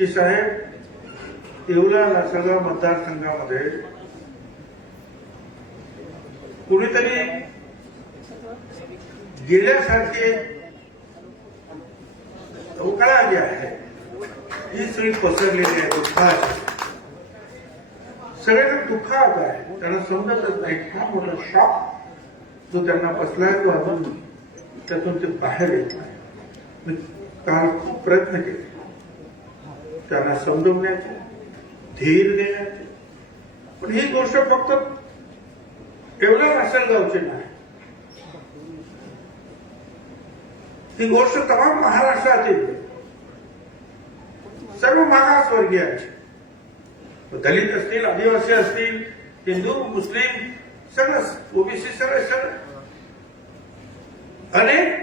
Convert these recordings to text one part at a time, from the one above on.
की साहेब येवला लासलगाव मतदारसंघामध्ये कुणीतरी गेल्यासारखे अवकाळा जी आहे ही सगळी पसरलेली आहे, दुःखाची सगळ्यांना दुःखात आहे, त्यांना समजतच नाही हा मोठा शॉक जो त्यांना बसलाय तो अजून त्यातून ते बाहेर येत नाही. मी काल खूप प्रयत्न केले त्यांना समजवण्याचे, धीर देण्याचे, पण ही गोष्ट फक्त एवढ्या लासलगावची नाही, ही गोष्ट तमाम महाराष्ट्रातील सर्व मागासवर्गीयांची, दलित असतील, आदिवासी असतील, हिंदू, मुस्लिम, सगळं ओबीसी सगळं अनेक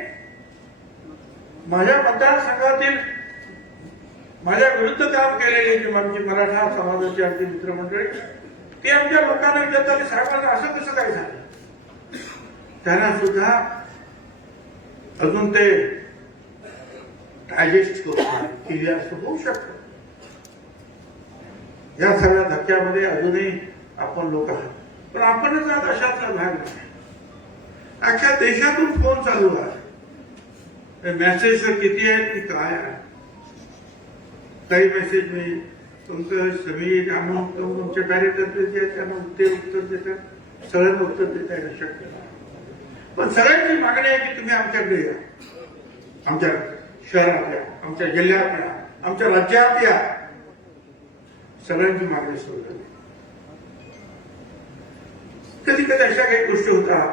माझ्या मतदारसंघातील माझ्या विरुद्ध काम केलेले जे आमची मराठा समाजाची आमची मित्रमंडळी ते आमच्या लोकांना विचारतात की साहेबांना असं कसं काय झालं, त्यांना सुद्धा अजून ते डायजेस्ट करू केली असं होऊ शकतं. या सगळ्या धक्क्यामध्ये अजूनही आपण लोक आहात, पण आपणच आज अशातला भाग नाही. अख्ख्या देशातून फोन चालू आहे, मेसेज किती आहेत की काय आहे. काही मेसेज मी पंकज, समीर, अमुक तुमचे कार्यकर्ते जे आहेत त्यांना उत्तर देतात, सगळ्यांना उत्तर देता येणं शक्य नाही. पण सगळ्यांची मागणी आहे की तुम्ही आमच्याकडे या, आमच्या शहरात या, आमच्या जिल्ह्यात या, आमच्या राज्यात या. सगळ्यांची मागणी सुरू झाली. कधी कधी अशा काही गोष्टी होतात,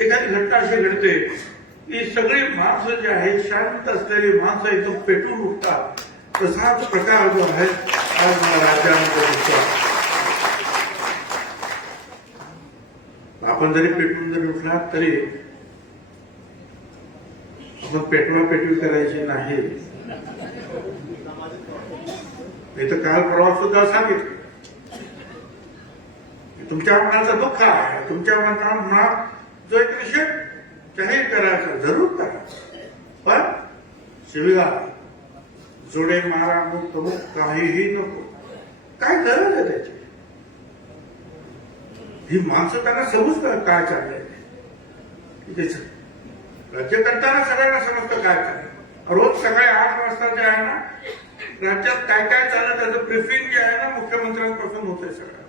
एखादी घटना अशी घडते की सगळी माणसं जी आहेत शांत असलेली माणसं एकदम पेटून उठतात. तसाच प्रकार जो आहे आज मला राज्यामध्ये दिसतो. आपण जरी पेटून जरी उठला तरी मग पेटवा पेटवी करायची नाही. मी तर काल परवा सुद्धा सांगितलं तुमच्या मनाचं दुःख आहे, तुमच्या मनात जो एक विषय जाहीर करायचा जरूर करा, पण शिवीगाळ, जोडे मारा, मुक्त काहीही नको. काय गरज आहे त्याची? ही माणसं त्यांना समजतं काय चाललंय. राज्य करताना सगळ्यांना समजतं काय चाललंय. रोज सकाळी 8 वाजता जे आहे ना राज्यात काय काय चाललं त्याचं ब्रिफिंग जे आहे ना मुख्यमंत्र्यांपासून होतंय सगळं,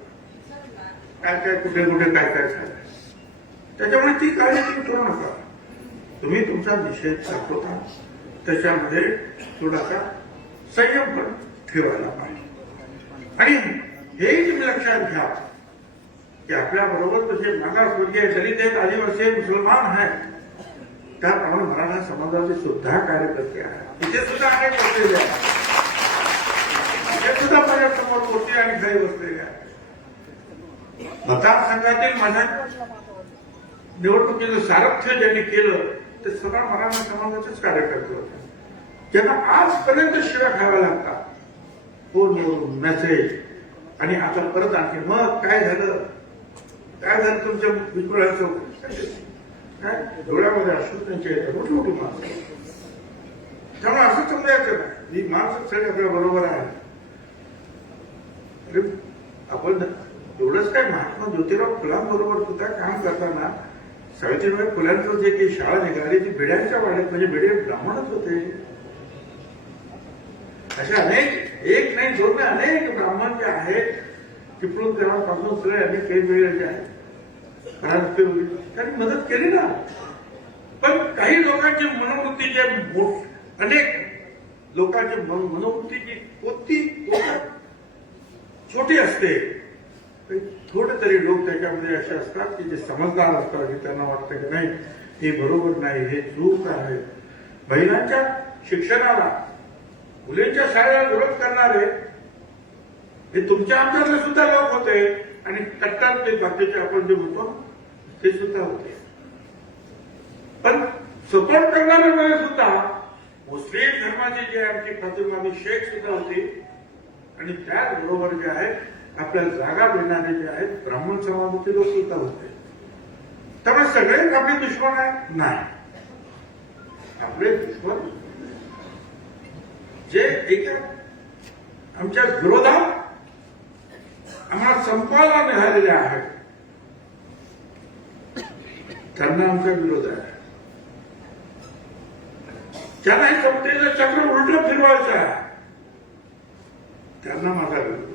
काय काय कुठे कुठे काय काय झालं. त्याच्यामुळे ती काळजी तुम्ही करू नका. तुम्ही तुमचा निषेध दाखवता त्याच्यामध्ये थोडासा संयम पण ठेवायला पाहिजे. आणि हेही तुम्ही लक्षात घ्या की आपल्या बरोबर तसे मागासवर्गीय, दलित आहेत, आदिवासी, मुसलमान आहेत, त्याप्रमाणे मराठा समाजाचे सुद्धा कार्यकर्ते आहेत. तिथे सुद्धा अनेक बसलेले आहेत, तिथे सुद्धा माझ्यासमोर मोठी आणि काही बसलेले आहेत. मतदारसंघातील माझ्या निवडणुकीचं सारथ्य ज्यांनी केलं ते सगळ्या मराठा समाजाचेच कार्यकर्ते होते, ज्यांना आजपर्यंत शिव्या खाव्या लागतात, फोनवरून मेसेज. आणि आता परत आणखी मग काय झालं, काय झालं तुमच्या विपुळाचं, काय डोळ्यामध्ये असून त्यांचे येतात मोठी मोठी माणसं. त्यामुळे असं समजायचं नाही ही माणसं सगळी आपल्या बरोबर आहे. अरे आपण एवढंच काय, महात्मा ज्योतिराव फुलांबरोबर सुद्धा काम करताना सावित्रीबाई फुलांचं जे काही शाळा निघाली ती भिड्यांच्या वाड्यात, म्हणजे भिडे ब्राह्मणच होते. अशा अनेक, एक नाही दोन नाही, अनेक ब्राह्मण जे आहेत चिपळूणकरांपासून सगळे अनेक वेगवेगळे जे आहेत त्यांनी मदत केली ना. पण काही लोकांची मनोवृत्ती जे अनेक लोकांची मनोवृत्तीची कोणती छोटी असते, थोडे तरी लोक त्याच्यामध्ये असे असतात की जे समजदार असतात, की त्यांना वाटतं की नाही हे बरोबर नाही, हे चूक आहे. महिलांच्या शिक्षणाला, मुलींच्या शाळेला विरोध करणारे हे तुमच्या आमच्याकडे सुद्धा लोक होते आणि कट्टर ते बाकीचे आपण जे म्हणतो ते सुद्धा होते. पण सपोर्ट करणाऱ्यामध्ये सुद्धा मुस्लिम धर्माचे जे आमची फातिमानी शेख सुद्धा होती आणि त्याचबरोबर जे आहे आपल्याला जागा देणारे जे आहेत ब्राह्मण समाजाचे लोक सुद्धा होते. त्यामुळे सगळेच आपले दुश्मन आहेत नाही, आपले दुश्मन एका आमच्या विरोधात आम्हाला संपायला निघालेल्या आहेत, त्यांना आमचा विरोध आहे. त्यांना हे समतेचं चक्र उलट फिरवायचं आहे, त्यांना माझा विरोध आहे.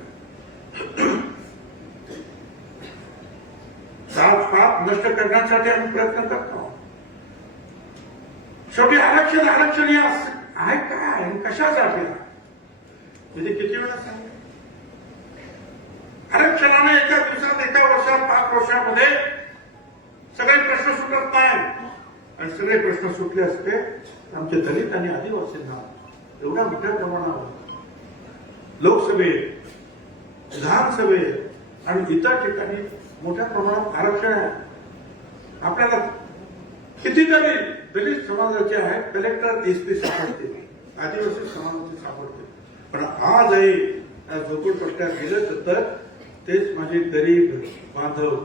जात-पात नष्ट करण्यासाठी आम्ही प्रयत्न करतो. शेवटी आरक्षण आरक्षण हे आहे काय, कशासाठी? म्हणजे किती वेळा सांग, आरक्षणाने एका दिवसात, एका वर्षात, 5 वर्षामध्ये सगळे प्रश्न सुटत नाही. आणि सगळे प्रश्न सुटले असते आमचे दलित आणि आदिवासींना एवढ्या मोठ्या प्रमाणावर लोकसभेत, विधानसभेत आणि इतर ठिकाणी मोठ्या प्रमाणात आरक्षण आहे. आपल्याला कितीतरी दलित समाजाचे आहेत, कलेक्टर एसपी सापडते, आदिवासी समाजाचे सापडते. पण आजही झोपडपट्ट्यात गेलं तर तेच माझे गरीब बांधव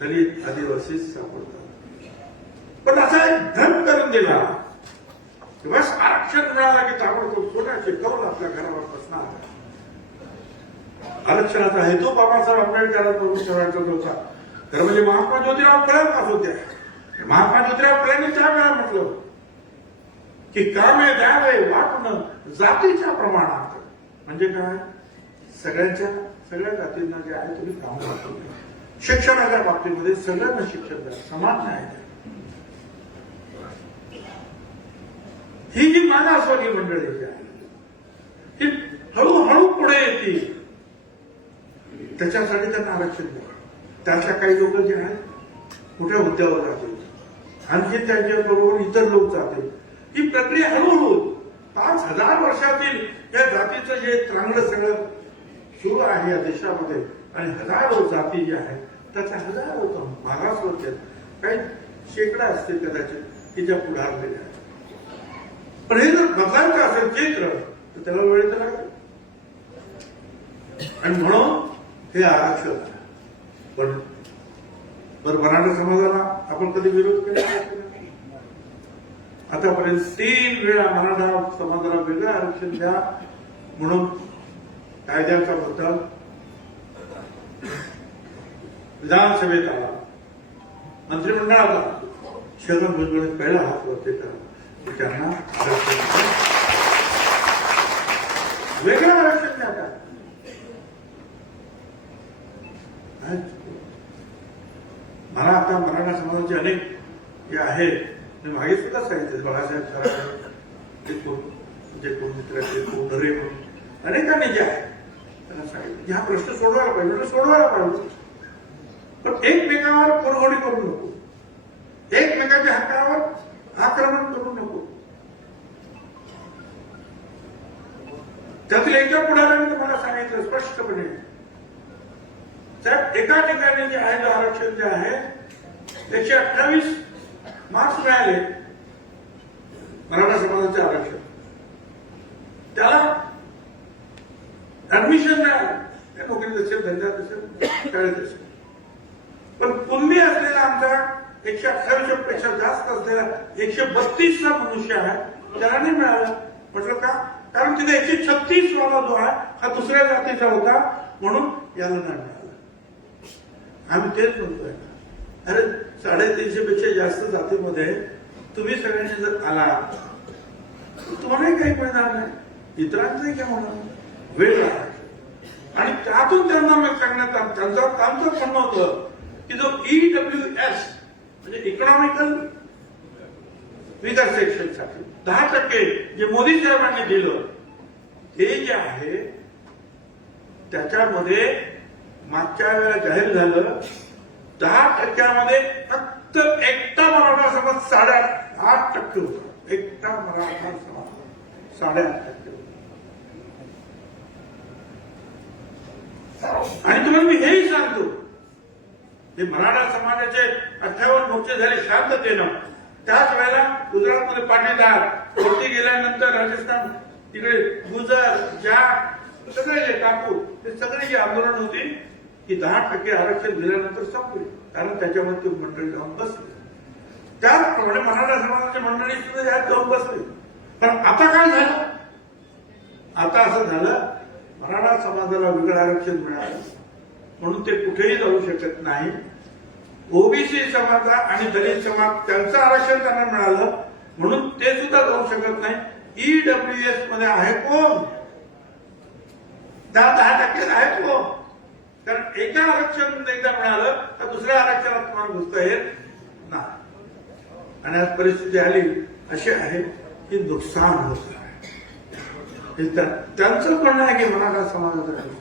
दलित आदिवासी सापडतात. पण असा एक धन करून दिला की बस आरक्षण मिळाला की ताबडतोब सोडायचे कौल आपल्या घरावर बसणार. आरक्षणाचा हेतू बाबासाहेब आंबेडकरांना प्रभू ठेवायचा होता. खरं म्हणजे महात्मा ज्योतिराव फुलेंचाच होत्या. महात्मा ज्योतिराव फुलेंनी त्या वेळा म्हटलं की कामे द्यावे वाटणं जातीच्या प्रमाणात. म्हणजे काय, सगळ्या जातींना जे आहे तुम्ही काम वाटून द्या. शिक्षणाच्या बाबतीमध्ये सगळ्यांना शिक्षण द्या, समान न्याय द्या. ही जी मागासवर्गीय मंडळी जी आहे ही हळूहळू पुढे येतील, त्याच्यासाठी त्यांना आरक्षण द्या. त्यातल्या काही लोक जे आहेत मोठ्या हुद्द्यावर जातील, आणखी त्यांच्या बरोबर इतर लोक जातील. ही प्रक्रिया हळूहळू 5000 वर्षातील या जातीचं जे चांगलं सगळं सुरू आहे या देशामध्ये, आणि हजारो जाती ज्या आहेत त्याच्या हजारो मागासवर्ग आहेत, काही शेकडा असतील कदाचित की ज्या पुढारलेल्या आहेत. पण हे जर बघायचं असेल चित्र तर त्याला वेळ तर लागेल. आणि म्हणून हे आरक्षण पण मराठा समाजाला आपण कधी विरोध केला? आतापर्यंत 3 वेळा मराठा समाजाला वेगळं आरक्षण द्या म्हणून कायद्याचा मुद्दा विधानसभेत आला, मंत्रिमंडळात आला. छगन भुजबळ पहिला हात वरती करा, त्यांना आरक्षण वेगळं आरक्षण द्या. मला आता मराठा समाजाचे अनेक जे आहेत, मी मागे सुद्धा सांगितले, बाळासाहेब सरांनी कोण मित्र कोण धरे म्हणून अनेकांनी जे आहे त्यांना सांगितलं की हा प्रश्न सोडवायला पाहिजे, सोडवायला पाहिजे. पण एकमेकांवर पोरगोडी करू नको, एकमेकांच्या हक्कावर आक्रमण करू नको. त्यातील एका पुढाऱ्याने तुम्हाला सांगितलं स्पष्टपणे, साहेब एका ठिकाणी जे आहे आरक्षण जे आहे 128 मार्क्स मिळाले मराठा समाजाचे आरक्षण, त्याला ऍडमिशन मिळालं, त्या नोकरीत असेल, धंद्यात असेल, शाळेत असेल. पण कुणबी असलेला आमचा 128 पेक्षा जास्त असलेला 132 चा मनुष्य आहे, त्याला नाही मिळालं. म्हटलं का? कारण तिथे 136 वाला जो आहे हा दुसऱ्या जातीचा होता म्हणून याला नाही मिळालं. आम्ही तेच म्हणतोय, अरे 350 पेक्षा जास्त जातीमध्ये तुम्ही सगळ्यांनी जर आला तुम्हालाही काही मिळणार नाही, इतरांचंही काय होणार, वेळ राहणार. आणि त्यातून त्यांना सांगण्यात त्यांचं म्हणणं होतं की जो EWS म्हणजे इकॉनॉमिकल विगर सेक्शन साठी 10% जे मोदी साहेबांनी दिलं, हे जे आहे त्याच्यामध्ये मागच्या वेळेला जाहीर झालं 10% फक्त एकटा मराठा समाज 8.5% होता. एकटा मराठा समाज 8.5%. आणि तुम्हाला मी हेही सांगतो, हे मराठा समाजाचे 58 मोर्चे झाले शांततेनं. त्याच वेळेला गुजरातमध्ये पाटीदार, वरती गेल्यानंतर राजस्थान, तिकडे गुजर, जाट, सगळे जे कापूर, ते सगळे जी आंदोलन होती की 10% आरक्षण दिल्यानंतर संपली, कारण त्याच्यामध्ये मंडळी जाऊन बसली. त्याचप्रमाणे मराठा समाजाची मंडळी सुद्धा यात जाऊन बसली. पण आता काय झालं? आता असं झालं मराठा समाजाला वेगळं आरक्षण मिळालं म्हणून ते कुठेही जाऊ शकत नाही. ओबीसी समाज आणि दलित समाज त्यांचं आरक्षण त्यांना मिळालं म्हणून ते सुद्धा जाऊ शकत नाही. ईडब्ल्यूएस मध्ये आहे कोण? 10% आहे कोण? कारण एका आरक्षण एकदा मिळालं तर दुसऱ्या आरक्षणात तुम्हाला घुसता येत नाही. आणि आज परिस्थिती आली अशी आहे की नुकसान होत आहे. त्यांचं म्हणणं आहे की मराठा समाजाचं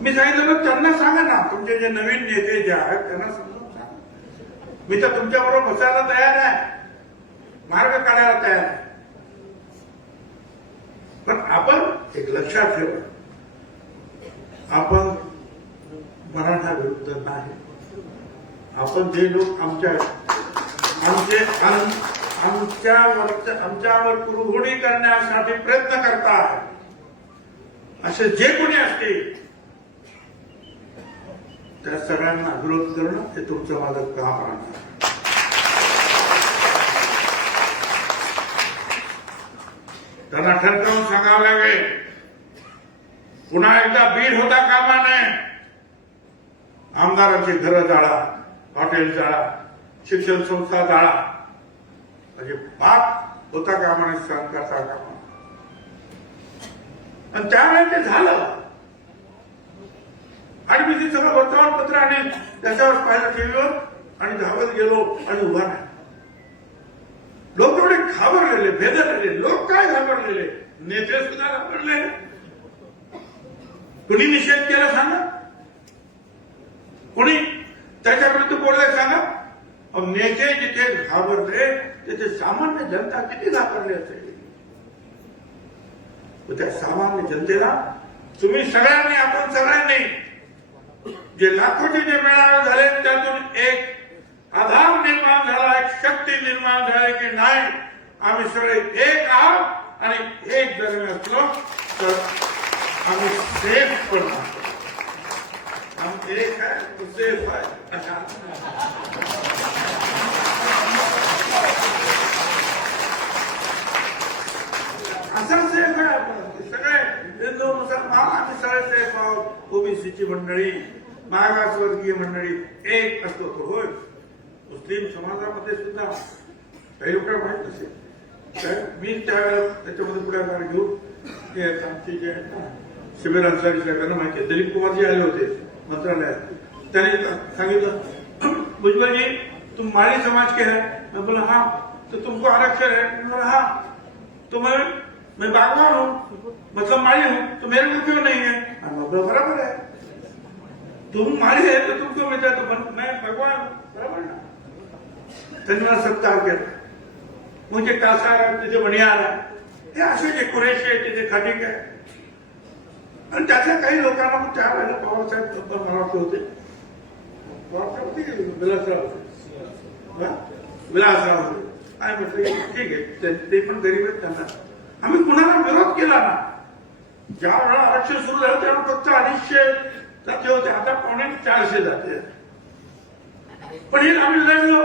मी सांगितलं मग त्यांना सांगा ना, तुमचे जे नवीन नेते जे आहेत त्यांना समजून सांगा. मी तर तुमच्याबरोबर बसायला तयार आहे, मार्ग काढायला तयार आहे. पण आपण एक लक्षात ठेवा, आपण मराठा विरुद्ध नाही. आपण जे लोक आमच्यावर कुरघोडी करण्यासाठी प्रयत्न करतात असे जे कोणी असतील त्या सगळ्यांना विरोध करणं हे तुमचं माझं काम राहणार. त्यांना ठणकावून सांगावं लागेल, पुन्हा एकदा बीड होता कामा नये. आमदारांची घरं जाळा, हॉटेल जाळा, शिक्षण संस्था जाळा, म्हणजे पाप होता कामा नये, सहन करता कामा. आणि त्यावेळेस ते झालं आणि मी ते सगळं वर्तमानपत्र आणि त्याच्यावर पाहिलं टीव्हीवर आणि धावत गेलो आणि उभा नाही. लोक एवढे घाबरलेले, भेदरलेले. लोक काय घाबरलेले? नेते सुद्धा घाबरले. कुणी निषेध केला सांगा? कुणी त्याच्या विरुद्ध बोलले सांगा? नेते जिथे घाबरले तिथे सामान्य जनता किती घाबरली असेल. त्या सामान्य जनतेला तुम्ही सगळ्यांनी, आपण सगळ्यांनी जे लाखोचे जे मेळावे झाले त्यातून एक आधार निर्माण झाला, एक शक्ती निर्माण झाली की नाही आम्ही सगळे एक आहोत आणि एक जर मी असलो तर आम्ही सेफ पण आहोत. आम्ही एक आहे तो सेफ आहे असा सेफ आहे. आपण सगळे हिंदू मुसलमान आम्ही सगळे सेफ आहोत. ओबीसीची मंडळी, मागासवर्गीय मंडळी एक असतो तो. होय, मुस्लिम समाजामध्ये सुद्धा काही लोक माहीत नसेल. मी त्यावेळेला त्याच्यामध्ये पुढाकार घेऊन ते आमचे जे आहेत ना शिबिर अन्सारी साहेबांना माहिती आहे, दिलीप कुमारजी आले होते मंत्रालयात. त्यांनी सांगितलं, भुजबलजी तुम माली समाज के है? मैं बोला हाँ. तो तुमको आरक्षण है? मैं बोला हाँ. तो मैं बागवान हूँ, मतलब माली हूँ, तो मेरे को क्यों नहीं है? मैं बोला बराबर है, तुम माली है तो तुमको मिलता है, तो मैं भगवान बराबर ना. त्यांनी मला सत्कार केला. म्हणजे कासार आहे, तिथे बनियार आहे, हे असे जे कुरेशी आहे तिथे खाटिक आहे. आणि त्यातल्या काही लोकांना मग त्यावेळेला पवारसाहेब मला वाटत होते, विलासराव होते. काय म्हटलं ठीक आहे, ते पण गरीब आहेत, त्यांना आम्ही कुणाला विरोध केला ना. ज्या वेळा आरक्षण सुरू झालं त्यावेळेला फक्त 250 जाते होते, आता 450 जाते. पण हे आम्ही लढलो.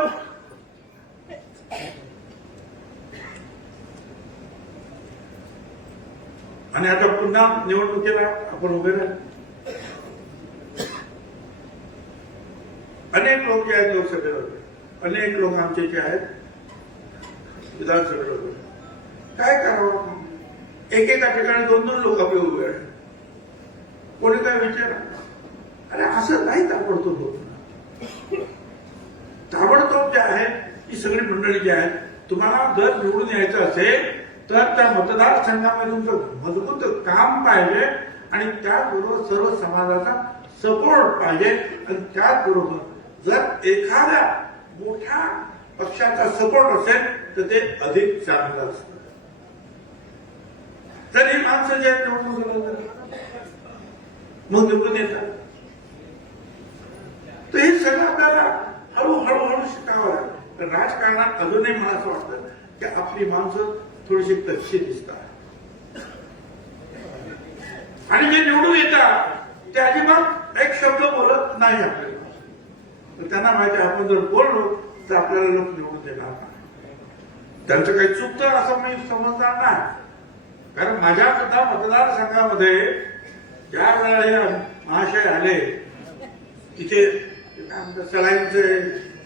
आणि आता पुन्हा निवडणुकीला आपण उभे राहतो. अनेक लोक जे आहेत लोकसभेवर, अनेक लोक आमचे जे आहेत विधानसभेवर, काय करावं? एकेका ठिकाणी 2-2 लोक आपले उभे आहेत. कोणी काय विचार? अरे असं नाही ताबडतोब होत. ताबडतोब जे आहे ही सगळी मंडळी जी आहेत, तुम्हाला जर निवडून यायचं असेल तर त्या मतदारसंघामध्ये तुमचं मजबूत काम पाहिजे आणि त्याचबरोबर सर्व समाजाचा सपोर्ट पाहिजे. आणि त्याचबरोबर जर एखाद्या मोठ्या पक्षाचा सपोर्ट असेल तर ते अधिक चांगलं असतं. तर ही माणसं जे आहेत निवडणूक मग निवडून येतात. तर हे सगळं आपल्याला हळूहळू शिकावं लागेल. राजकारणात अजूनही मला असं वाटतं की आपली माणसं थोडीशी कच्ची दिसतात आणि जे निवडून येतात ते अजिबात एक शब्द बोलत नाही आपल्याला. त्यांना माहिती आहे आपण जर बोललो तर आपल्याला लोक निवडून देणार नाही. त्यांचं काही चुकतं असं मी समजणार नाही. कारण माझ्या सुद्धा मतदारसंघामध्ये ज्या वेळेला हे महाशय आले तिथे सलाईनचे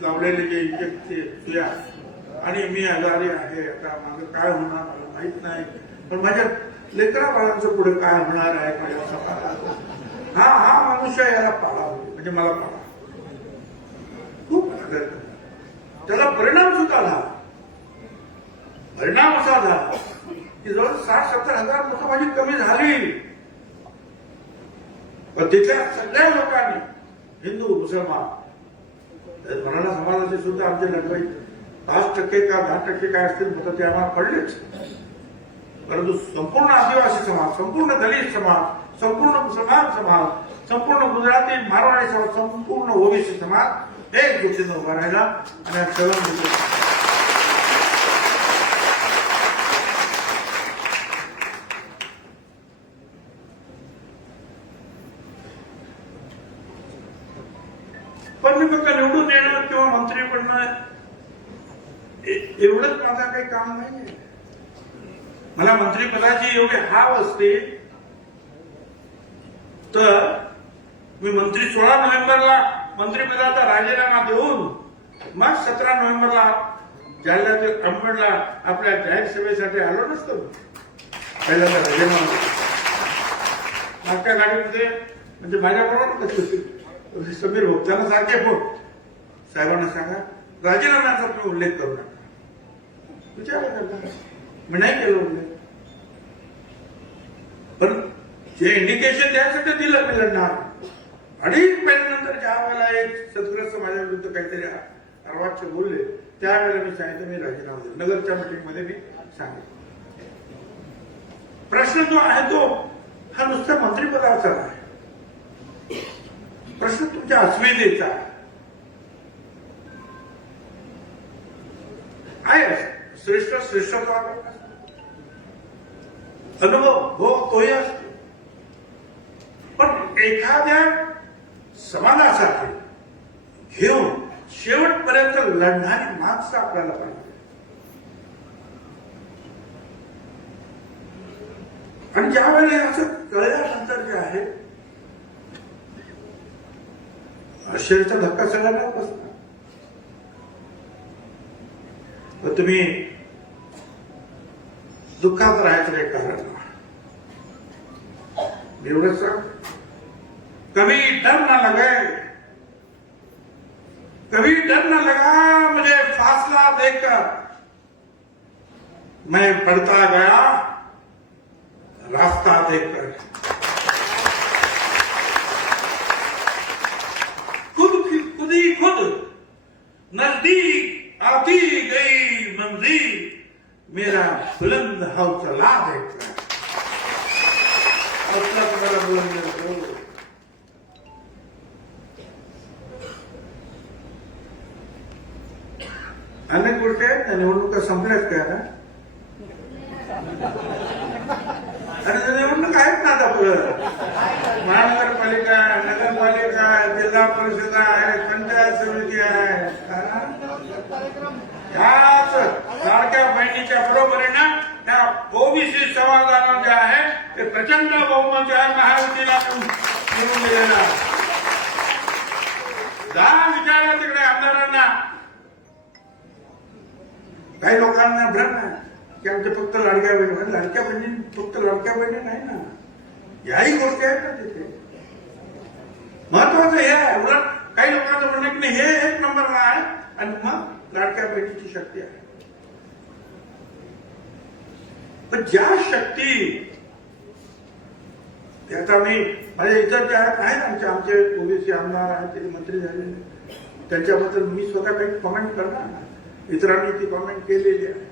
लावलेले जे इंजेक्शन आणि मी आजारी आहे, आता माझं काय होणार मला माहित नाही, पण माझ्या लेकरा बाळांचं पुढे काय होणार आहे माझ्या समाजात, हा मनुष्य याला पाळा, म्हणजे मला पाळा. खूप त्याला परिणाम सुद्धा झाला. परिणाम असा झाला की जवळ 60-70 हजार लोक माझी कमी झाली. पण तिथल्या सगळ्या लोकांनी, हिंदू मुसलमान, मराठा समाजाचे सुद्धा आमचे लढवई 5% का 10% काय असतील मतं ते आम्हाला पडलेच. परंतु संपूर्ण आदिवासी समाज, संपूर्ण दलित समाज, संपूर्ण मुसलमान समाज, संपूर्ण गुजराती मारवाडी समाज, संपूर्ण ओबीसी समाज एक गोष्टीनं उभा राहिला आणि सगळं पण मी फक्त निवडून येणं किंवा मंत्री बनणं एवढंच माझा काही काम नाहीये. मला मंत्रिपदाची एवढी हाव असते तर मी मंत्री 16 नोव्हेंबरला मंत्रिपदाचा राजीनामा देऊन मग 17 नोव्हेंबरला जालन्यातील अंबडला आपल्या जाहीर सभेसाठी आलो नसतो. पहिल्यांदा राजीनामा मागच्या गाडीमध्ये म्हणजे माझ्याबरोबर कसं समीर भोगताना सारखे फोन साहेबांना सांगा राजीनाम्याचा तुम्ही उल्लेख करू नका. विचार करता मी नाही केलं उल्लेख, पण जे इंडिकेशन द्यायसाठी दिलं मी लढणार. 2.5 महिन्यानंतर ज्या वेळेला एक सदग्रस्त माझ्या विरुद्ध काहीतरी अर्वाच्य बोलले त्यावेळेला मी सांगितलं मी राजीनामा दिला. नगरच्या मीटिंगमध्ये मी सांगितलं. प्रश्न जो आहे तो हा नुसता मंत्रिपदाचा आहे, प्रश्न तुमच्या अस्मितेचा आहे. श्रेष्ठ श्रेष्ठत्व अनुभव हो तोही असतो, पण एखाद्या समाजासाठी घेऊन शेवटपर्यंत लढणारी माणसं आपल्याला पाहिजे. आणि ज्या वेळेला असं कळल्यानंतर जे आहे आश्चर्याचा धक्का सगळ्यांना बसला. पण तुम्ही दुःखात राहायचं काही कारण एवढंच सांग. कभी डर ना लगे, कभी डर ना लगा मुझे फासला देकर, मैं पढ़ता गया रास्ता देखकर. खुद ही खुद नजदीक आती गई मंजिल, मेरा बुलंद हौसला देखकर. हौसला तुम्हाला बुलंद हो. अनेक गोष्टी आहेत ना, निवडणुका संपल्यात काय ना, आणि निवडणूक आहेत ना आता पुढं. महानगरपालिका, नगरपालिका, जिल्हा परिषद आहे, पंचायत समिती आहे. याच लाडक्या बहिणीच्या बरोबरीनं त्या ओबीसी समाजाला जे आहे ते प्रचंड बहुमत आहे महायुतीला निवडून दिलेला. जा विचारा तिकडे आमदारांना. काही लोकांना भ्रम आहे की आमच्या फक्त लाडक्या बहिणी, लाडक्या बहिणी फक्त लाडक्या बहिणी नाही ना, याही गोष्टी आहेत ना तिथे. महत्वाचं हे आहे. उलट काही लोकांचं म्हणणं की हे 1 नंबरला आहे आणि मग लाडक्या बहिणीची शक्ती आहे. पण ज्या शक्ती आता मी माझ्या इतर ज्या आहेत आमचे ओबीसी आमदार आहेत ते मंत्री झालेले, त्यांच्याबद्दल मी स्वतः काही कमेंट करणार ना, इतरांनी ती कमेंट केलेली आहे.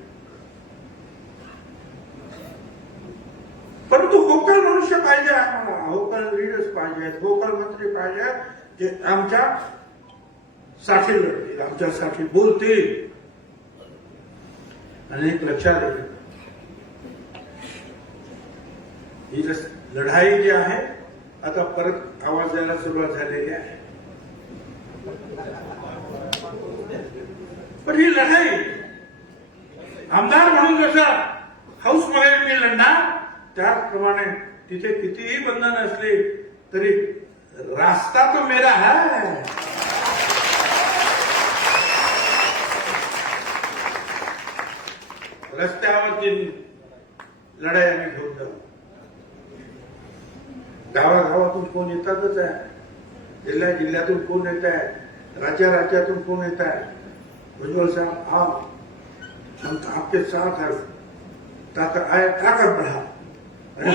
परंतु होकल मनुष्य पाहिजे आम्हाला, होकल लीडर्स पाहिजेत, होकल मंत्री पाहिजेत जे आमच्या साठी लढतील, आमच्यासाठी बोलतील. आणि एक लक्षात येईल ही लढाई जी आहे आता परत आवाज द्यायला सुरुवात झालेली आहे. पण ही लढाई आमदार म्हणून जसं हाऊसमध्ये मी लढणार त्याचप्रमाणे तिथे कितीही बंधन असले तरी रास्ता तो मेरा है. रस्त्यावरती लढाई आम्ही घेऊन जाऊ. गावागावातून कोण येतातच आहे, जिल्ह्या जिल्ह्यातून कोण येत आहे, राज्यातून कोण येत आहे. भुजबल साहब आप हम आपके साथ है, ताकत बढ़ा. आणि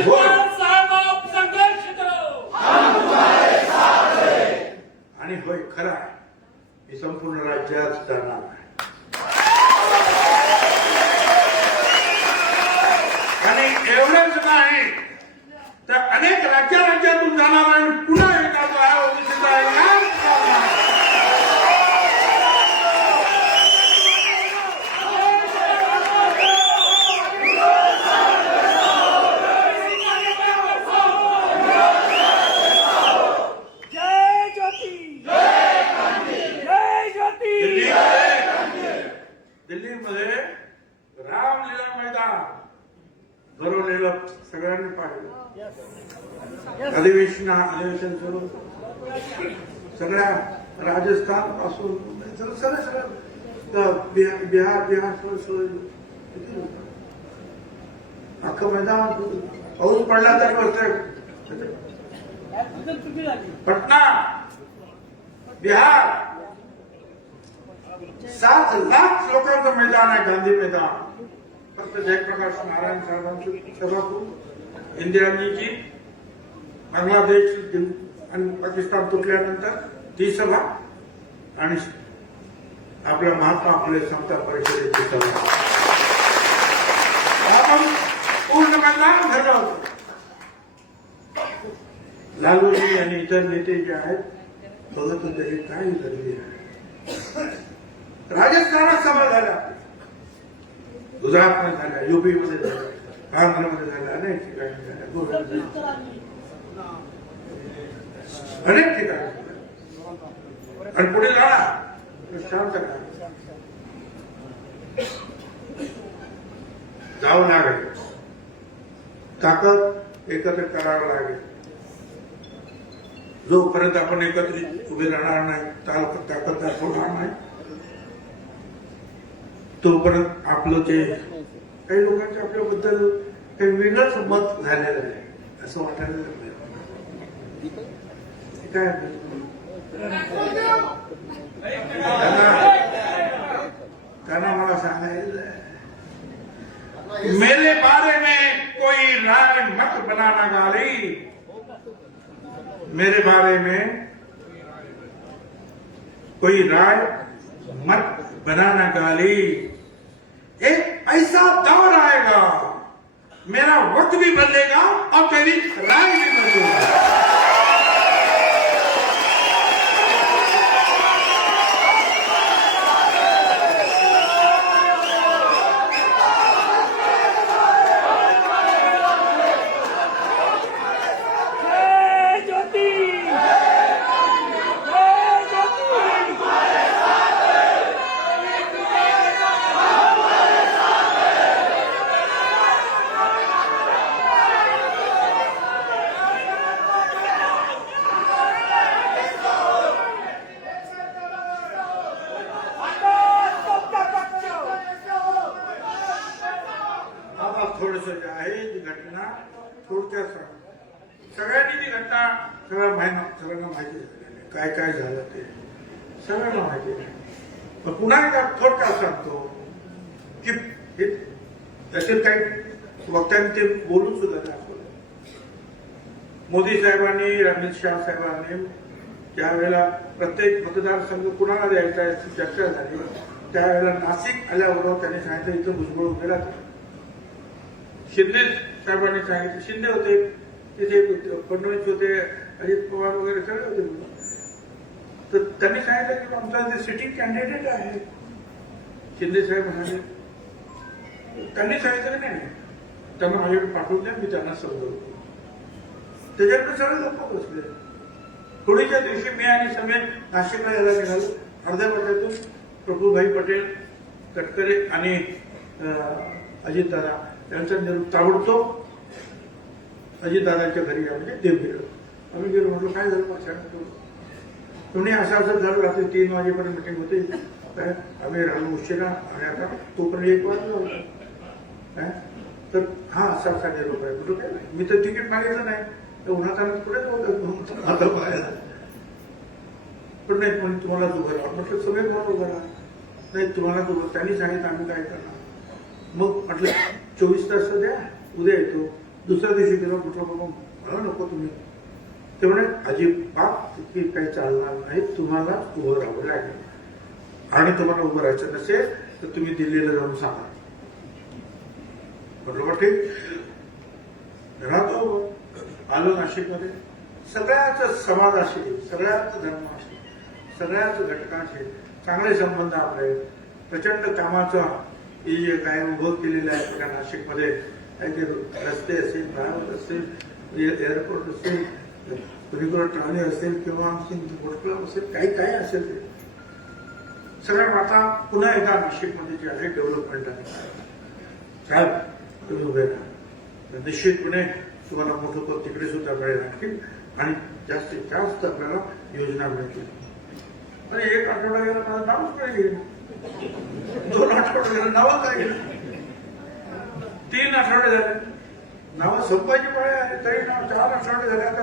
होय खरं आहे, हे संपूर्ण राज्यात जाणार आहे. आणि एवढंच नाही तर अनेक राज्यातून जाणार आहे. पुन्हा एकदा जो आहे ओबीसीचा आहे. दिल्लीमध्ये रामलीला मैदान भरवलेलं सगळ्यांनी पाहिलं. अधिवेशन सुरू सगळ्या राजस्थान पासून सगळं बिहार अख्खं मैदान पाऊस पडला तरी बसतोय. पटना बिहार 7 लाख लोकांचं मैदान आहे, गांधी मैदान. फक्त जयप्रकाश नारायण साहेबांची सभा करू, इंदिराजीची बांगलादेश आणि पाकिस्तान तुटल्यानंतर ती सभा आणि आपल्या महात्मा फुले समता परिषदेची सभा. आपण पूर्ण मैदान भरलं होतं. लालूजी आणि इतर नेते जे आहेत बघत होते हे काय गर्दी आहे. राजस्थानात सभा झाल्या, गुजरातमध्ये झाल्या, युपी मध्ये झाल्या, आंध्रमध्ये झाल्या, अनेक ठिकाणी झाल्या, अनेक ठिकाणी. आणि पुढे जाणार शांत जावं लागेल, ताकद एकत्र करावं लागेल. जोपर्यंत आपण एकत्रित उभे राहणार नाही, ताकद दाखवणार नाही, तोपर्यंत आपलं ते काही लोकांचे आपल्याबद्दल काही वेगळंच मत झालेलं आहे असं वाटायला लागलं. काय त्यांना मला सांगायचं, मेरे बारे में कोई राय मत बनाना गाली. मेरे बारे में कोई राय मत बनाना गाली. एक ऐसा दौर आएगा, मेरा वक्त भी बदलेगा और तेरी राय भी बदलेगी. थोडस जे आहे ती घटना थोडक्यात सगळ्यांनी ती घटना सगळ्यांना माहिती झाली, काय काय झालं ते सगळ्यांना माहिती आहे. पण पुन्हा एकदा थोडक्यात सांगतो की त्यातील काही वक्त्यांनी ते बोलून सुद्धा दाखवलं. मोदी साहेबांनी, अमित शहा साहेबांनी ज्यावेळेला प्रत्येक मतदारसंघ कुणाला द्यायचा याची चर्चा झाली, त्यावेळेला नाशिक आल्याबरोबर त्यांनी सांगितलं इथं भुजबळ उभे राहतात. शिंदे साहेबांनी सांगितलं, शिंदे होते तिथे, फडणवीस होते, अजित पवार वगैरे सगळे होते. तर त्यांनी सांगितलं की आमचा जे सिटिंग कॅन्डिडेट आहे. शिंदे साहेब म्हणाले, त्यांनी सांगितलं नाही त्यांना माझ्याकडे पाठवून द्या, मी त्यांना समजवतो. त्याच्याकडे सगळे लोक बसले. होळीच्या दिवशी मी आणि समेत नाशिकला यायला निघालो. अर्ध्या वाट्यातून प्रफुल्लभाई पटेल, तटकरे आणि अजितदादा यांचा निरोप ताबडतोब अजितदादांच्या घरी या म्हणजे देव गेलो. आम्ही गेलो, म्हटलं काय झालं पक्षाने, तुम्ही असं असं झालं, रात्री 3 वाजेपर्यंत मिटिंग होते काय, आम्ही राहून उशिरा आणि आता तोपर्यंत 1 वाजला होता काय, तर हा असा निरोप आहे. म्हटलं काय मी तर तिकीट मागितलं नाही, तर उन्हातानात कुठेच होतं आता पाहायला, पण नाही पण तुम्हाला उभं राहा. म्हटलं सगळे कोण उभं राहा, नाही तुम्हाला उभं, त्यांनी सांगितलं आम्ही काय करणार. मग म्हटलं 24 तास द्या, उद्या येतो. दुसऱ्या दिवशी गेलो, म्हटलं बाबा मला नको तुम्ही, ते म्हणे अजिबात तिकीट काही चालणार नाही, तुम्हाला उभं राहावं लागेल आणि तुम्हाला उभं राहायचं नसेल तर तुम्ही दिल्लीला जाऊन सांगा. म्हटलं ठीक, राहतो. आलो नाशिकमध्ये, सगळ्याच समाजाशी, सगळ्याच धर्माशी, सगळ्याच घटकांशी चांगले संबंध आपले. प्रचंड कामाचा हे काय उभं केलेलं आहे आपल्या नाशिकमध्ये, काही रस्ते असेल, फ्लायओव्हर असेल, एअरपोर्ट असेल, रेग्युलर ट्रॉली असेल किंवा आणखी बोट क्लब असेल, काही काय असेल ते सगळ्या आता पुन्हा एकदा नाशिकमध्ये जे आहे डेव्हलपमेंट आहे. साहेब तुम्ही उभे राहा, निश्चितपणे तुम्हाला मोठं पद तिकडे सुद्धा मिळेल आणखी, आणि जास्तीत जास्त आपल्याला योजना मिळतील. आणि 1 आठवडा गेला, माझं नावच काय गेलं, 2 आठवडे गेलं, नावच काय गेलं, 3 आठवडे झाले, नावं संपायची पाळी आहे, तरी नाव 4 आठवडे झाले. आता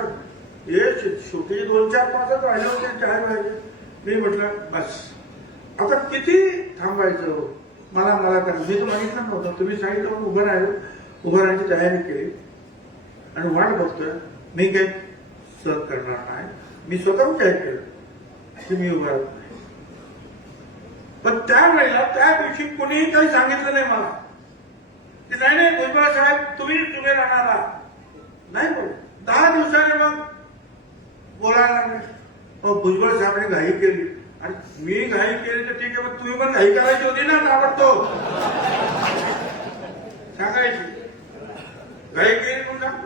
हे शेवटी 2-4-5 राहिले होते चहा व्हायचे. मी म्हटलं बस आता किती थांबायचं, मला करा. मी तर मागितलं नव्हतं, तुम्ही सांगितलं म्हणून उभं राहिलो, उभं राहण्याची तयारी केली आणि वाट बघतोय. मी काही सहन करणार नाही, मी स्वतःहून काय केलं की मी उभं राहत नाही. पण त्यावेळेला त्या दिवशी कोणीही काही सांगितलं नाही मला की नाही भुजबळ साहेब तुम्ही राहणार नाही. बोल 10 दिवसाने मग बोलायला लागले. मग भुजबळ साहेबांनी घाई केली आणि मी घाई केली तर ठीक आहे, मग तुम्ही पण घाई करायची होती ना, ताबडतोब सांगायची. घाई केली म्हणून सांग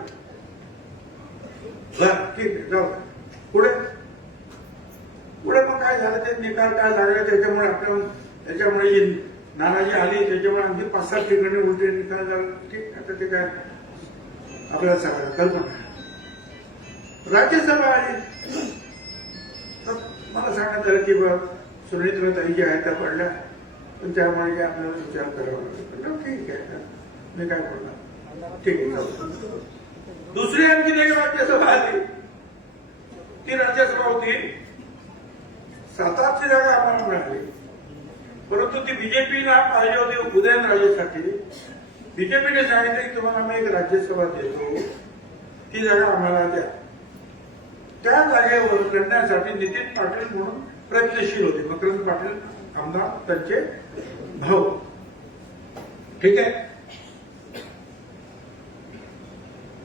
बरं ठीक आहे, जाऊ पुढे पुढे. मग काय झालं ते निकाल काय लागला, त्याच्यामुळे त्याच्यामुळे नानाजी आली, त्याच्यामुळे आणखी 5-7 ठिकाणी उलटे निकाल झाला. ठीक, आता ते काय आपल्याला सांगायला कल्पना. राज्यसभा आली, मला सांगण्यात आलं की सुनीताताई ज्या आहेत त्या पडल्या, पण त्यामुळे आपल्याला विचार करावा लागेल. ठीक आहे, मी काय बोलणार, ठीक आहे. दुसरी आणखी एक राज्यसभा आली, ती राज्यसभा होती 7-8ची जागा आम्हाला मिळाली, परंतु ती बीजेपीला पाहिजे होती उदयनराजेसाठी. बीजेपीने सांगितलं की तुम्हाला आम्ही एक राज्यसभा देतो, ती जागा आम्हाला द्या. त्या जागेवर लढण्यासाठी नितीन पाटील म्हणून प्रयत्नशील होते, मकरंद पाटील आमदार, त्यांचे भाऊ. ठीक आहे,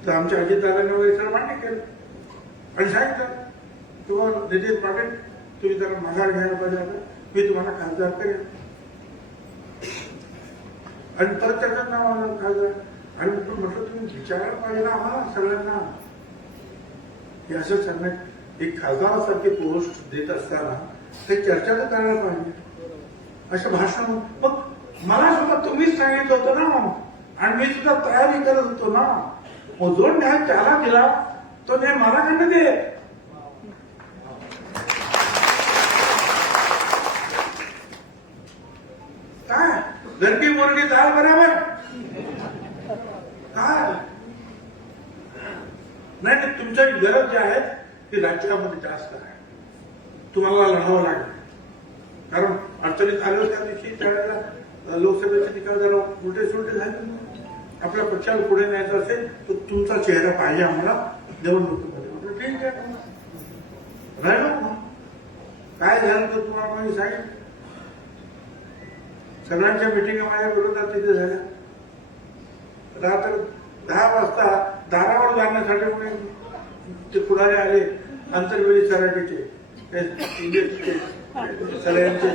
तर आमच्या अजितदादांनी वगैरे सर मान्य केलं आणि सांगितलं तुम्हाला नितीन पाटील तुम्ही जरा माघार घ्यायला पाहिजे, मी तुम्हाला खासदार करेन. आणि परत त्याचं नाव आलं खासदार. आणि म्हटलं तुम्ही विचारायला पाहिजे ना आम्हाला सगळ्यांना, हे असं सांगण्यात एक खासदारासारखी पोस्ट देत असताना ते चर्चा तर करायला पाहिजे. अशा भाषण मग मला सुद्धा तुम्हीच सांगितलं होतं ना, आणि मी सुद्धा तयारी करत होतो ना. मग जो न्याय त्याला दिला तो न्याय मला कडनं दे. काय गरबी मुरगी दाल बरोबर काय नाही. तुमच्या गरज जी आहे ती राज्यामध्ये जास्त आहे, तुम्हाला लढावं लागेल. कारण अडचणीत आलो त्या दिवशी त्यावेळेला लोकसभेचे निकाल जरा उलटे सुलटे झाले. आपल्या पक्षाला पुढे न्यायचं असेल तर तुमचा चेहरा पाहिजे आम्हाला निवडणुकीमध्ये. ठीक आहे, राहिलो काय झालं तर तुम्हाला मी सांगेन. सगळ्यांच्या मिटिंग माझ्या विरोधात तिथे झाल्या. रात्र 10 वाजता दारावर जाण्यासाठी कोणी ते पुढारी आले, आंतरवेळी सराटीचे सगळ्यांचे.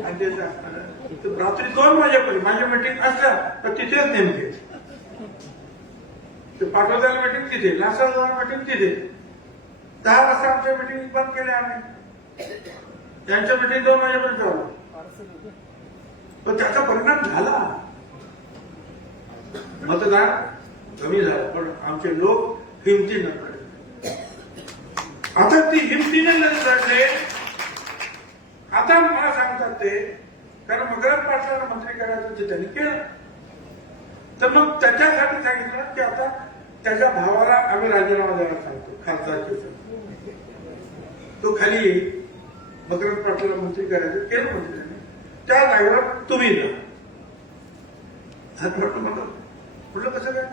आणि ते रात्री 2 वाजेपर्यंत माझी मिटिंग असल्या तर तिथेच नेमके ते पाटोद्याला मिटिंग तिथे, लासाला मिटिंग तिथे. 10 वाजता आमच्या मिटिंग बंद केल्या आम्ही, त्यांच्या मिटिंग 2 वाजेपर्यंत चालू. पण त्याचा परिणाम झाला. मतदार कमी झालं, पण आमचे लोक हिमतीनं लढले. आता ती हिमतीने लढले. आता मला सांगतात ते, कारण मकरंद पाटलांना मंत्री करायचं ते त्यांनी केलं. तर मग त्याच्यासाठी सांगितलं की आता त्याच्या भावाला आम्ही राजीनामा द्यायला सांगतो खासदारकीचा. तो खाली येईल, मकरंद पाटलाला मंत्री करायचं केलं मंत्र्यांनी, त्या जागेवर तुम्ही जा. म्हटलं कसं काय,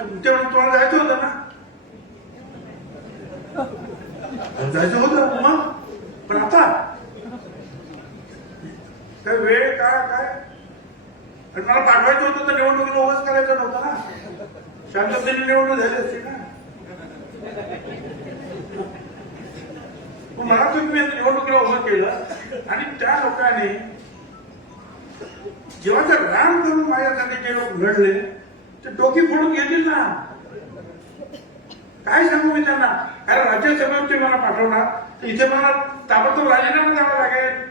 तुमच्याकडून तुम्हाला जायचं होतं ना. जायचं होतं मग, पण आता काय वेळ काय आणि मला पाठवायचं होतं तर निवडणुकीला उभंच करायचं नव्हतं ना. शांततेने निवडणूक झाली असते ना. मला तुम्ही निवडणुकीला उभं केलं आणि त्या लोकांनी जेव्हा ते राम करून माझ्यासाठी जे लोक लढले ते डोकी फोडून घेतील ना. काय सांगू मी त्यांना, कारण राज्यसभेवर ते मला पाठवणार तर इथे मला ताबडतोब राजीनामा द्यावा लागेल.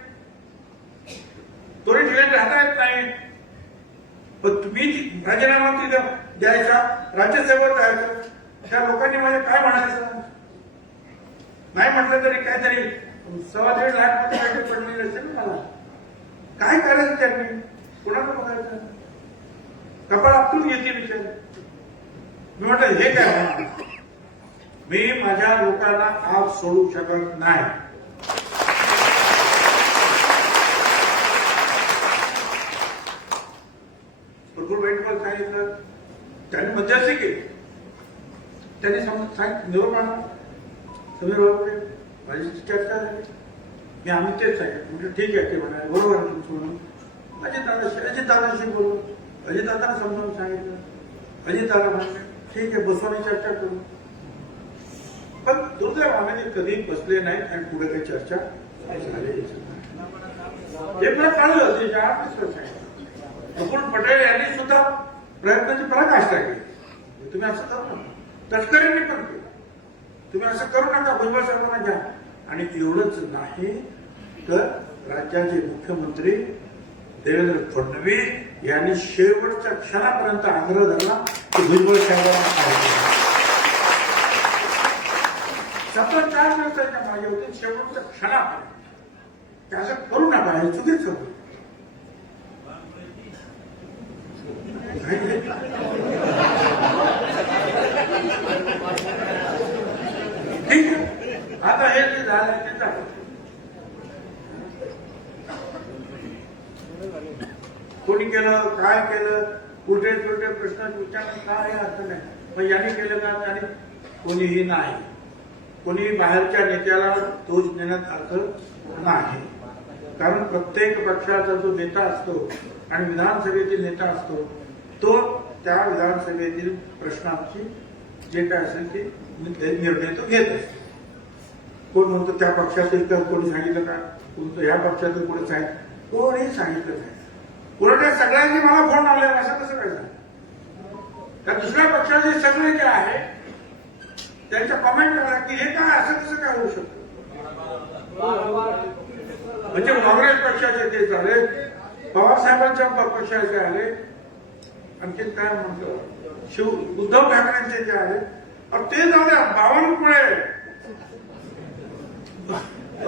तोरी ठिकाणी राहता येत नाही. पण तुम्ही राजीनामा तिथं द्यायचा, राज्यसभेवर जायचं, त्या लोकांनी माझ्या काय म्हणायचं. नाही म्हटलं तरी काहीतरी 1.5 लाख पडलेली असेल ना. मला काय करायचं त्यांनी, कोणाला बघायचं, कपाळ आपटून घेतील विचार. मी म्हटलं हे काय होणार, मी माझ्या लोकांना आज सोडू शकत नाही. भरपूर बैठक सांगितलं, त्यांनी मध्यस्थी केली. त्यांनी निवड मांडला, समीर बाबूकडे माझी चर्चा झाली. मी आम्ही तेच सांगितलं, म्हणजे ठीक आहे ते म्हणाले बरोबर आहे तुमचं म्हणून. अजितदादाशी बोललो, अजितदादांना समजावून सांगितलं. अजितदादा म्हणले ठीक आहे बसवून चर्चा करू. पण दुर्दैवाने ते कधी बसले नाहीत आणि पुढे काही चर्चा झाली. हे मला कळलं, ते प्रफुल्ल पटेल यांनी सुद्धा प्रयत्नाची पराकाष्ठा केली. तुम्ही असं करू नका, तस्करींनी पण केलं, तुम्ही असं करू नका, भुजबळ साहेबांना घ्या. आणि एवढंच नाही तर राज्याचे मुख्यमंत्री देवेंद्र फडणवीस यांनी शेवटच्या क्षणापर्यंत आग्रह धरला की भुजबळ साहेबांना 74 दिवसाच्या मागे होते. शेवटच्या क्षणापर्यंत ते असं करू नका, हे चुकीचं होतं. ठीक आहे, आता हे जे झालं ते झालं. कोणी केलं, काय केलं, कुठे कुठे प्रश्न विचारणं काय अर्थ नाही. मग यांनी केलं का, त्याने कोणीही नाही. कोणी बाहेरच्या नेत्याला दोष देण्यात अर्थ नाही. कारण प्रत्येक पक्षाचा जो नेता असतो आणि विधानसभेतील नेता असतो तो त्या विधानसभेतील प्रश्नांची जे काय असेल ते निर्णय तो घेत असतो. कोण म्हणतो त्या पक्षातील तर कोणी सांगितलं का, कोणतं ह्या पक्षातील कोणी सांगितलं, कोणी सांगितलं नाही. उलट सगळ्यांनी मला फोन आले, असं कसं काय झालं. त्या दुसऱ्या पक्षाचे सगळे जे आहे त्यांच्या कमेंट करा की हे काय असं कसं काय होऊ शकतं. म्हणजे काँग्रेस पक्षाचे ते झाले, पवारसाहेबांच्या पक्षाचे आले, आणखी काय म्हणतो उद्धव ठाकरेंचे जे आहे ते झाले बावनकुळे.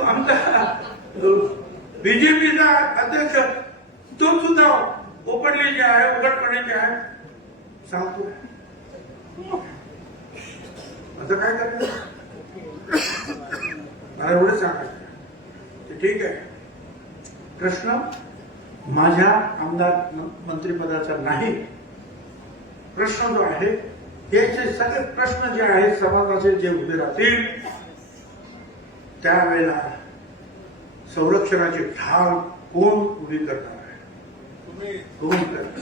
आमचा बीजेपीचा अध्यक्ष तो सुद्धा ओपनली जे आहे, उघडपणे जे आहे सांगतो. आता काय करतो, मला एवढं सांगायचं. ठीक आहे, प्रश्न माझ्या आमदार मंत्रिपदाचा नाही. प्रश्न जो आहे हे जे सगळे प्रश्न जे आहेत समाजाचे जे उभे राहतील त्यावेळेला संरक्षणाची ढाल कोण उभी करणार आहे, कोण करणार.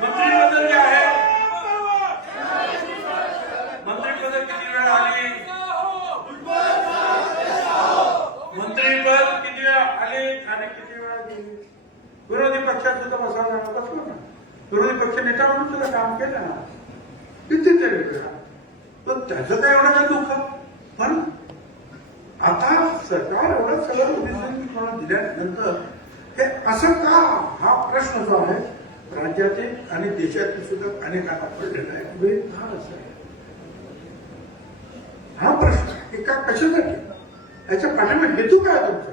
मंत्रिपद जे आहे, मंत्रिपद किती वेळा आली, मंत्रिपद किती वेळा आले आणि किती वेळा गेली. विरोधी पक्षात सुद्धा बसवला बसलो ना, विरोधी पक्ष नेता म्हणून सुद्धा काम केलं ना कितीतरी वेळा. पण त्याचं काय एवढं काही दुःख, पण आता सरकार एवढं सगळं ओबीसींना दिल्यानंतर हे असं का, हा प्रश्न जो आहे राज्यातील आणि देशातील सुद्धा अनेकांना पडलेला आहे. वेगळा असं आहे हा प्रश्न. एका कशासाठी, याच्या पाठीमागे हेतू काय तुमचा,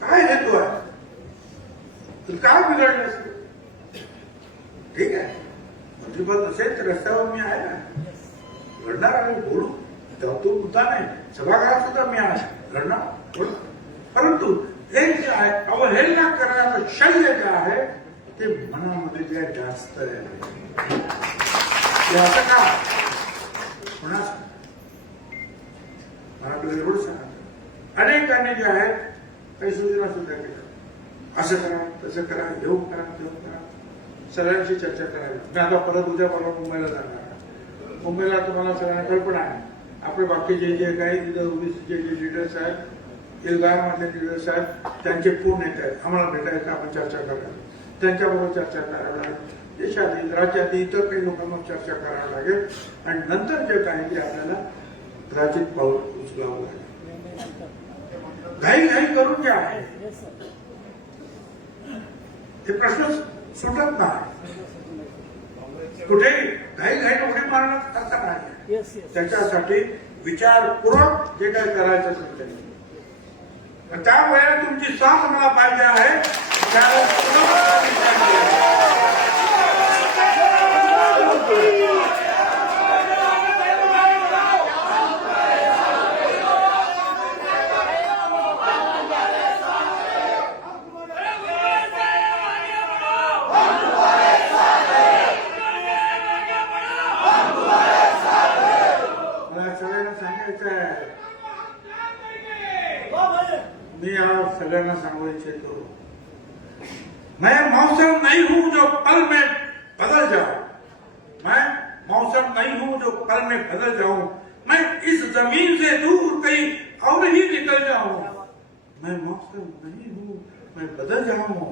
काय हेतू आहे, काय बिघडलं असेल? ठीक आहे, मंत्रिपद असेल तर रस्त्यावर मी आहे ना, लढणार आहे, बोलू, तो मुद्दा नाही. सभागृहात सुद्धा मी आहे, लढणार, बोलू. परंतु हे जे आहे अवहेलना करण्याचं शल्य जे आहे ते मनामध्ये जे जास्त आहे. असं का कोणाच मला एवढं सांगा, अनेकांनी जे आहेत काही सूचना सुद्धा केल्या, असं करा, तसं करा, येऊ करा, तेव्हा करा, सगळ्यांशी चर्चा करावी. मी आता परत उद्या परवा मुंबईला जाणार. मुंबईला तुम्हाला सगळ्यांना कल्पना आहे, आपले बाकीचे जे काही तिथं ओबीसीचे जे लिडर्स आहेत, एल्गारमधले लिडर्स आहेत, त्यांचे फोन येत आहेत, आम्हाला भेटायचं, आपण चर्चा करायला, त्यांच्याबरोबर चर्चा करायला लागेल. देशातील राज्यातील इतर काही लोकांना चर्चा करावी लागेल आणि नंतर जे काही ते आपल्याला कदाचित पाऊल उचलावं लागेल. घाई करून जे आहे ते प्रश्न सुटत नाही. कुठेही घाई उडी मारणं असं नाही. त्याच्यासाठी विचारपूर्वक जे काही करायचं असेल त्यामुळे तुमची साथ मला पाहिजे आहे. मैं आज सगळ्यांना सांगू इच्छितो, मैं मौसम नहीं हूं जो पल में बदल जाऊं, मैं मौसम नहीं हूं जो पल में बदल जाऊं, मैं इस जमीन से दूर कहीं और ही निकल जाऊं, मैं मौसम नहीं हूं, मैं बदल जाऊं,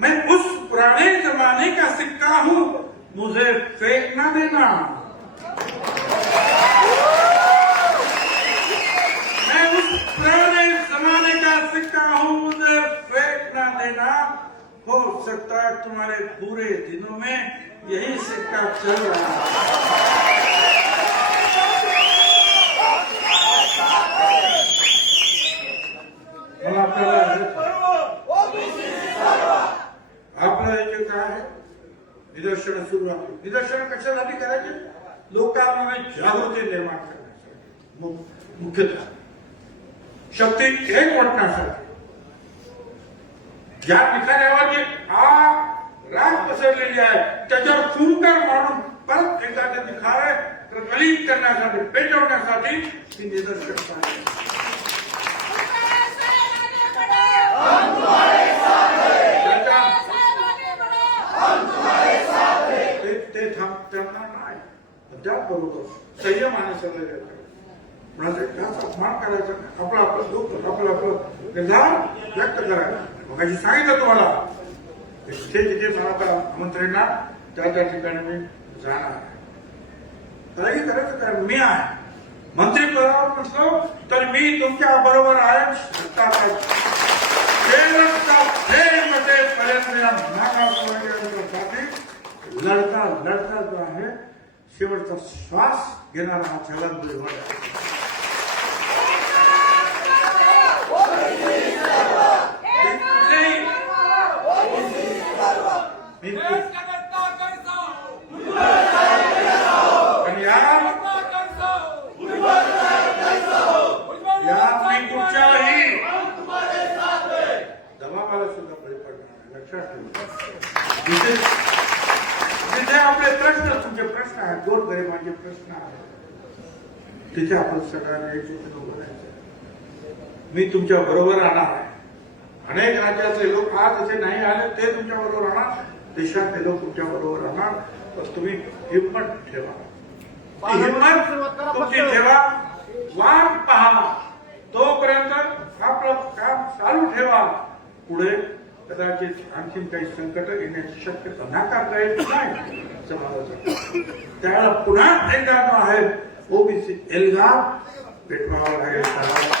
मैं उस पुराने जमाने का सिक्का हूं, मुझे फेंक ना देना, मैं उस पुराने जमाने का सिक्का हूं, मुझे फेंक ना देना. हो सकता है तुम्हारे पूरे दिनों में यही सिक्का चल रहा है. आपलं जे काय आहे निदर्शन सुरू आहे. निदर्शन कशासाठी करायचे? लोकांमध्ये जागृती निर्माण करण्यासाठी, मुख्यतः शक्ती एक वाटण्यासाठी. ज्या ठिकाणावर जी राग पसरलेली आहे त्याच्यावर फुंकर मारून परत एकदा ते दिखावे प्रज्वलित करण्यासाठी, पेटवण्यासाठी ती निदर्शन पाहिजे. ते थांबताना नाही, त्याचबरोबर संयमाने सगळं करतात. कुणाचा अपमान करायचा, आपलं दुःख, आपलं निर्धार व्यक्त करायला. मग सांगितलं तुम्हाला जिथे मला आता आमंत्रण ना त्या ठिकाणी मी जाणार. काही करायचं कारण मी आहे, मंत्रिपदावर नसलो तर मी तुमच्या बरोबर आहे. लढता लढता जो आहे शेवटचा श्वास घेणारा हा छगन भुजबळ आहे. कुठच्याही दबावाला सुद्धा बळी पडणार. लक्षात ठेवा, जिथे आपले प्रश्न, तुमचे प्रश्न आहेत, गोरगरिबांचे प्रश्न आहेत, तिथे आपण सगळ्यांना एकजुटीने उभं राहायचं. मी तुमच्या बरोबर राहणार आहे. अनेक राज्यातले लोक आज असे नाही आले, ते तुमच्या बरोबर राहणार. देशातले लोक तुमच्या बरोबर राहणार. तर तुम्ही हिंमत ठेवा, हिंमत तुमची ठेवा, वाट पहा. तोपर्यंत आपलं काम चालू ठेवा. पुढे कदाचित आणखी काही संकट येण्याची शक्यता नाकारता येत नाही समाजासाठी. त्यावेळेला पुन्हा एकदा आहे ओबीसी एल्गार पेटवावं लागेल.